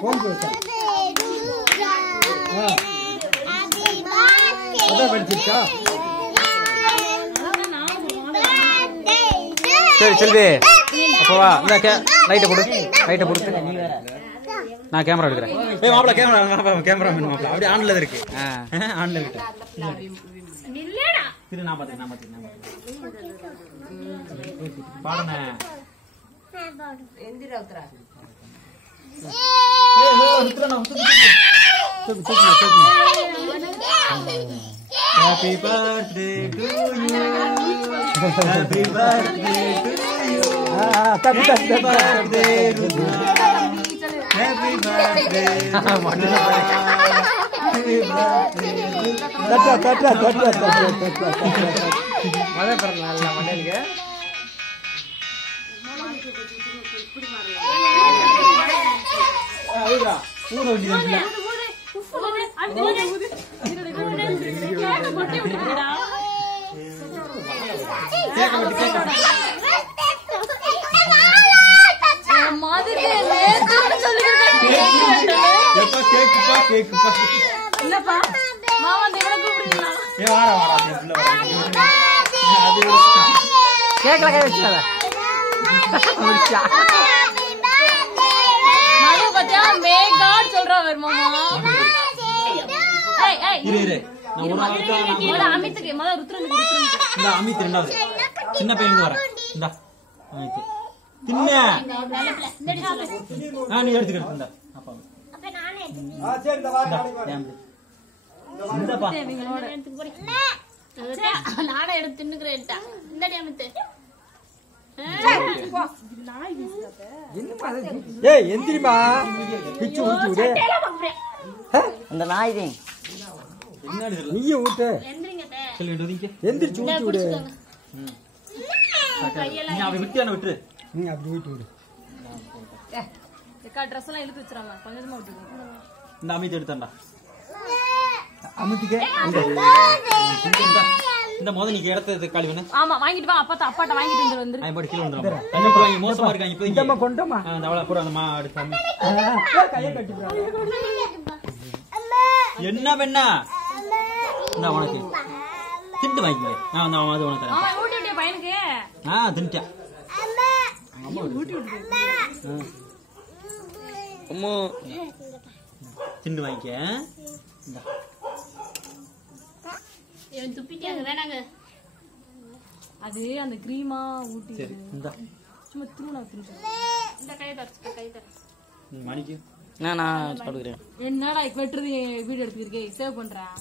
Phone पे अदा படிச்சிச்சா சரி செல்வி அப்போ வா இந்த லைட்ட போடு நான் கேமரா எடுக்கிறேன் ஏய் மாப்ள கேமரா மேன் மாப்ள அப்படியே ஆன்ல இருக்கு ஆன்ல இருக்கு இல்லடா திரு நான் பாத்தேன் பாடுனே எந்திரா உத்தரா ஏய் உத்தரா நான் Happy birthday to you. Happy birthday to you. Happy birthday to you. Happy birthday. Happy birthday. மழை பரல மண்ணுக்கு ஊரா ஊர வேண்டியது கேக்கல கை வச்சாத சொல்றா மாமா இரு நான் ஒரு ஆளுக்கு அமித்துக்கு மொத ருத்ரனுக்கு இந்த அமித் ரெண்டாவது சின்ன பையன் வரேன் இந்த அமித் தின்ன நீ எடுத்துக்கிட்டு இந்த அப்பா அப்ப நானே சரி இந்த வாடா இந்தப்பா நானே எடுத்து தின்னுக்கிறேன்டா இந்த அமித்து ஏய் எந்திரிமா பிச்சு ஊட்டி விடு அந்த நாய் தான் நீயே ஊட்டு எந்திரிங்க எந்திரிச்சு ஊட்டி விடு நீ அப்படி விட்டு நீ அப்படி ஊட்டி விடு ட்ரெஸ் எல்லாம் இழுத்து வச்சிராம கொஞ்சமா விட்டுருங்க இந்த அமித் எடுத்தாண்டா அமுத்திக்க இந்த மோத நீ இடத்த காலி வேணும் ஆமா வாங்கிட்டு வா அப்பாட்ட வாங்கிட்டு வந்துரு ஐம்பது கிலோ வந்துடும் தண்ணி போடுவாங்க மோசமா இருக்காங்க இப்போ இந்தம்மா கொண்டமா அந்த அவளை பூரா அந்த மா அடுத்து கையை கட்டி என்ன பெண்ணா இந்த உனக்கு திண்டு வாங்கிக்கோ அந்த அது உனக்கு தரேன் ஆமா ஊட்டி விட்டிய பையனுக்கு தின்ட்டா அம்மா திண்டு வாங்கிக்க இந்தா இவன் துப்பிட்டாங்க வேணாங்க அது அந்த கிரீமா ஊட்டி சரி இந்தா சும்மா திருவண்ணா இந்த கையை தர மணிக்கு நான் படுக்கிறேன் என்னடா வெட்டுறது வீடியோ எடுத்துருக்கே சேவ் பண்றேன்